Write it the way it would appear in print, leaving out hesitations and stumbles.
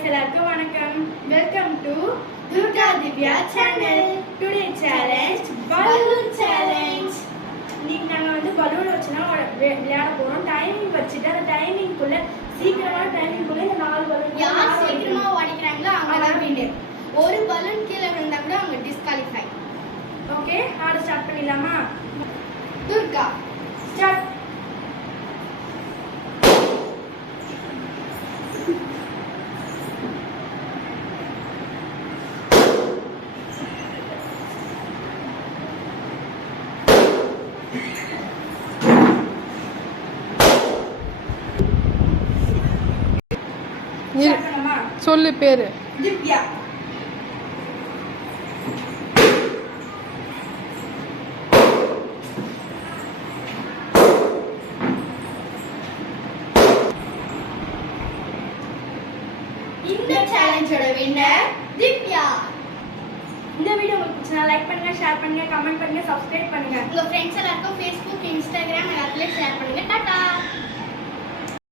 guys, எல்லாருக்கும் வணக்கம். Welcome to Durga Divya channel. Today challenge balloon challenge. இன்னைக்கு நாங்க வந்து பலூன் வச்சுனா விளையாட போறோம். டைமிங் வச்சிட்டு அந்த டைமிங் குள்ள சீக்கிரமா டைமிங் குள்ள இந்த 4 பலூன் யார் சீக்கிரமா ஓடிக்கறாங்களோ அவங்க தான் வின்னர். ஒரு பலூன் கீழ விழுந்தா கூட அவங்க டிஸ்குவாலிஃபை. ஓகே, ஆட ஸ்டார்ட் பண்ணிடலாமா? துர்கா ஸ்டார்ட். சொல்லு பேரு. திவ்யா. இந்த சேலஞ்சோட வின்னர் திவ்யா. இந்த வீடியோ உங்களுக்கு பிடிச்சா லைக் பண்ணுங்க, ஷேர் பண்ணுங்க, கமெண்ட் பண்ணுங்க, சப்ஸ்கிரைப் பண்ணுங்க. உங்க ஃப்ரெண்ட்ஸ் எல்லாருக்கும் Facebook, Instagram எல்லாத்துலயும் ஷேர் பண்ணுங்க. டாடா.